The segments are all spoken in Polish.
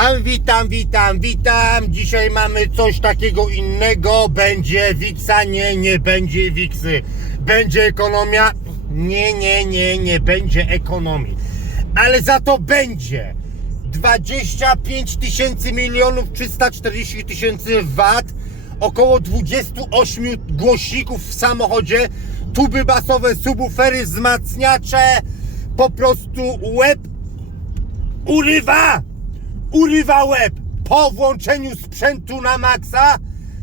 Witam, witam, witam. Dzisiaj mamy coś takiego innego. Będzie Wiksa, nie, nie będzie Wiksy. Będzie ekonomia? Nie, nie, nie, nie będzie ekonomii. Ale za to będzie 25 tysięcy milionów 340 tysięcy wat, około 28 głośników w samochodzie, tuby basowe, subwoofery, wzmacniacze, po prostu łeb urywa! Urywa łeb! Po włączeniu sprzętu na maksa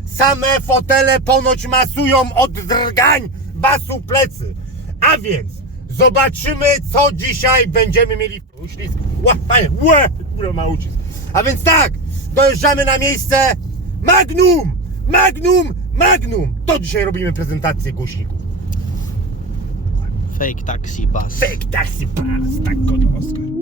same fotele ponoć masują od drgań basu plecy. A więc zobaczymy, co dzisiaj będziemy mieli. Uślizg. Ła, fajnie. Łe, kurwa, ma ucisk. A więc tak, dojeżdżamy na miejsce Magnum! Magnum! Magnum! To dzisiaj robimy prezentację głośników. Fake taxi bus. Fake taxi pass, tak go do Oskar.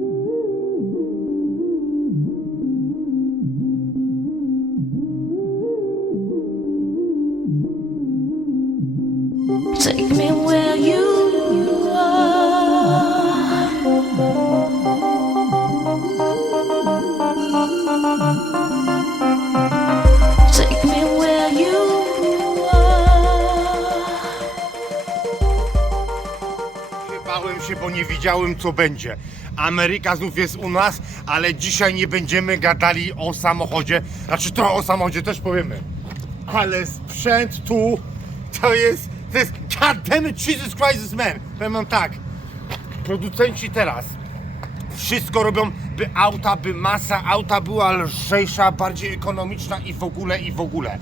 Take me where you are. Take me where you are. Się, bo nie wiedziałem co będzie. Ameryka znów jest u nas, ale dzisiaj nie będziemy gadali o samochodzie. Znaczy to o samochodzie też powiemy. Ale sprzęt tu to jest. To jest. God damn it, Jesus Christ, man. Powiem wam tak. Producenci teraz wszystko robią, by auta, by masa auta była lżejsza, bardziej ekonomiczna i w ogóle, i w ogóle.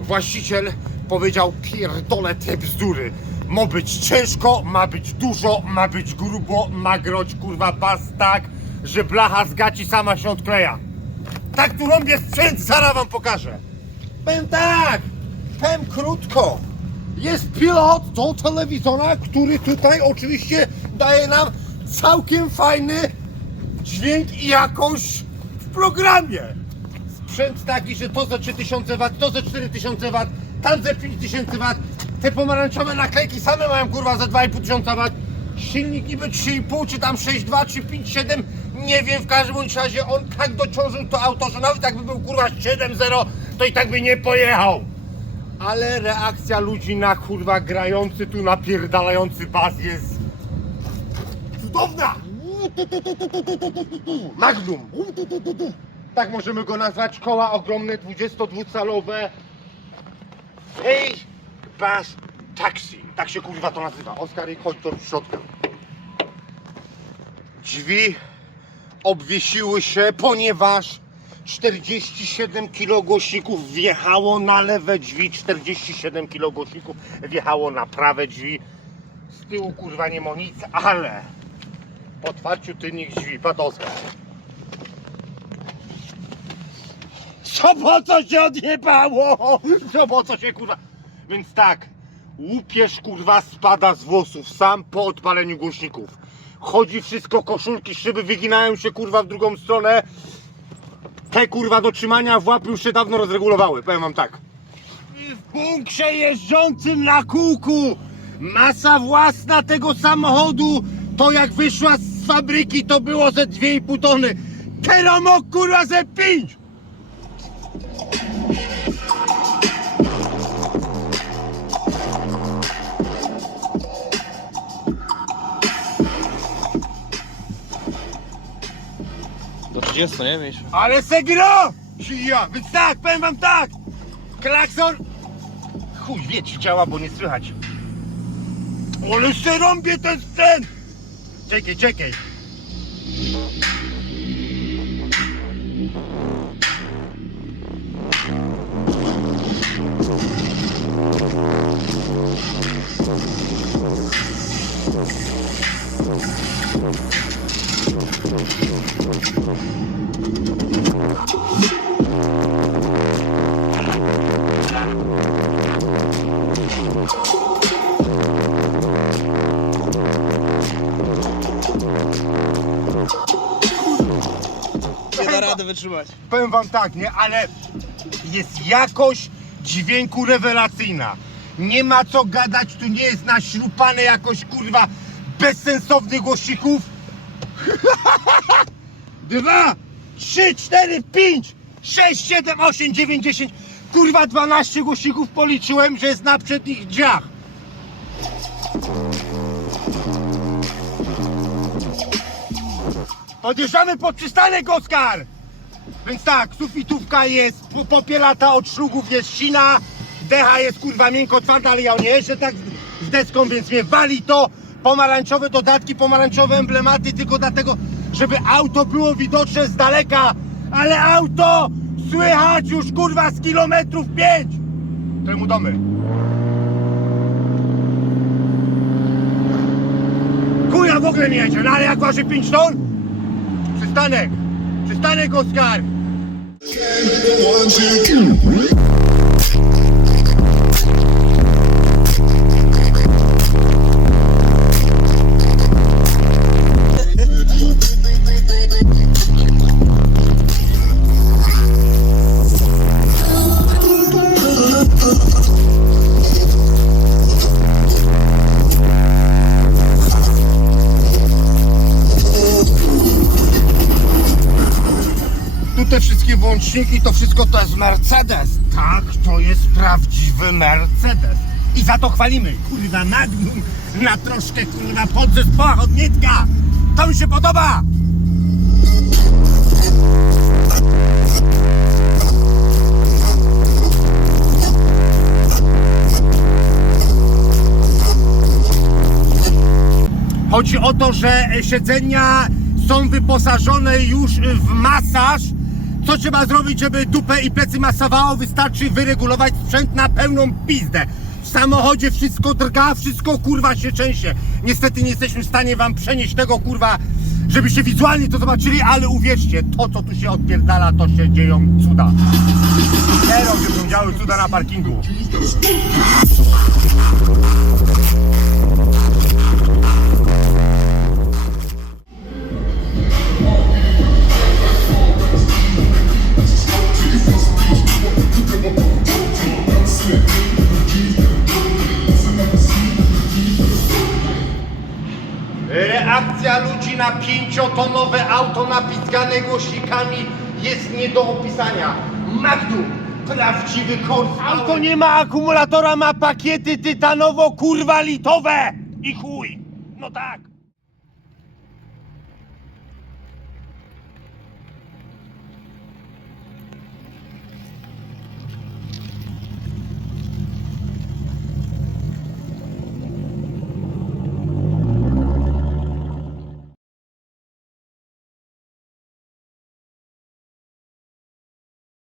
Właściciel powiedział, pierdolę te bzdury. Ma być ciężko, ma być dużo, ma być grubo, ma groć kurwa pas tak, że blacha z gaci sama się odkleja. Tak tu robię sprzęt, zaraz wam pokażę. Powiem tak, powiem krótko. Jest pilot do telewizora, który tutaj oczywiście daje nam całkiem fajny dźwięk i jakość w programie. Sprzęt taki, że to za 3000 W, to za 4000 W, tam za 5000 W. Te pomarańczowe naklejki same mają kurwa za 2500 W. Silnik niby 3,5 czy tam 6,2 czy 5,7 nie wiem, w każdym razie on tak dociążył to auto, że nawet jakby był kurwa 7,0 to i tak by nie pojechał. Ale reakcja ludzi na kurwa grający tu napierdalający baz jest cudowna! Magnum! Tak możemy go nazwać. Koła ogromne, 22-calowe. Hey, Bass Taxi. Tak się kurwa to nazywa. Oskar, chodź do środka. Drzwi obwiesiły się, ponieważ 47 kg głośników wjechało na lewe drzwi, 47 kg głośników wjechało na prawe drzwi. Z tyłu kurwa nie ma nic, ale po otwarciu tylnych drzwi, patrz Oskar. Co po co się odjebało? Co po co się kurwa... Więc tak, łupież kurwa spada z włosów sam po odpaleniu głośników. Chodzi wszystko, koszulki, szyby wyginają się kurwa w drugą stronę. Te kurwa do trzymania w łapy już się dawno rozregulowały, powiem wam tak. W bunkrze jeżdżącym na kółku masa własna tego samochodu to jak wyszła z fabryki to było ze 2,5 tony. Teraz kurwa ze 5! 30, nie? Ale segro! Ja, więc tak, powiem wam tak! Klakson! Chuj, wiecie, działa, bo nie słychać. Ale się rąbie ten sprzęt! Czekaj, czekaj. Wytrzymać. Powiem wam tak, nie, ale jest jakość dźwięku rewelacyjna. Nie ma co gadać, tu nie jest naśrupane jakoś kurwa bezsensownych głośników. Dwa! 3, 4, 5, 6, 7, 8, 9, 10. Kurwa 12 głośników policzyłem, że jest na przednich drzwiach. Podjeżdżamy pod przystanek, Oskar! Więc tak, sufitówka jest po- popielata od szlugów, jest sina, decha jest kurwa miękko twarda, ale ja nie jeżdżę tak z- z deską, więc mnie wali to. Pomarańczowe dodatki, pomarańczowe emblematy, tylko dlatego, żeby auto było widoczne z daleka. Ale auto słychać już kurwa z kilometrów pięć. Temu domy. Chuja w ogóle nie jedzie, no ale jak waży 5 ton? Przystanek! Przystanek, Oskar! Tu te włączniki, to wszystko to jest Mercedes. Tak, to jest prawdziwy Mercedes. I za to chwalimy. Kurwa, Magnum na troszkę, kurwa, podzespołach od Nitka. To mi się podoba. Chodzi o to, że siedzenia są wyposażone już w masaż. Co trzeba zrobić, żeby dupę i plecy masowało? Wystarczy wyregulować sprzęt na pełną pizdę. W samochodzie wszystko drga, wszystko kurwa się trzęsie. Niestety nie jesteśmy w stanie wam przenieść tego kurwa, żebyście wizualnie to zobaczyli, ale uwierzcie, to co tu się odpierdala, to się dzieją cuda. Teraz się działy cuda na parkingu. 10-tonowe auto napizgane głośnikami jest nie do opisania. Magnum, prawdziwy kors. Auto nie ma akumulatora, ma pakiety tytanowo-kurwa litowe! I chuj! No tak!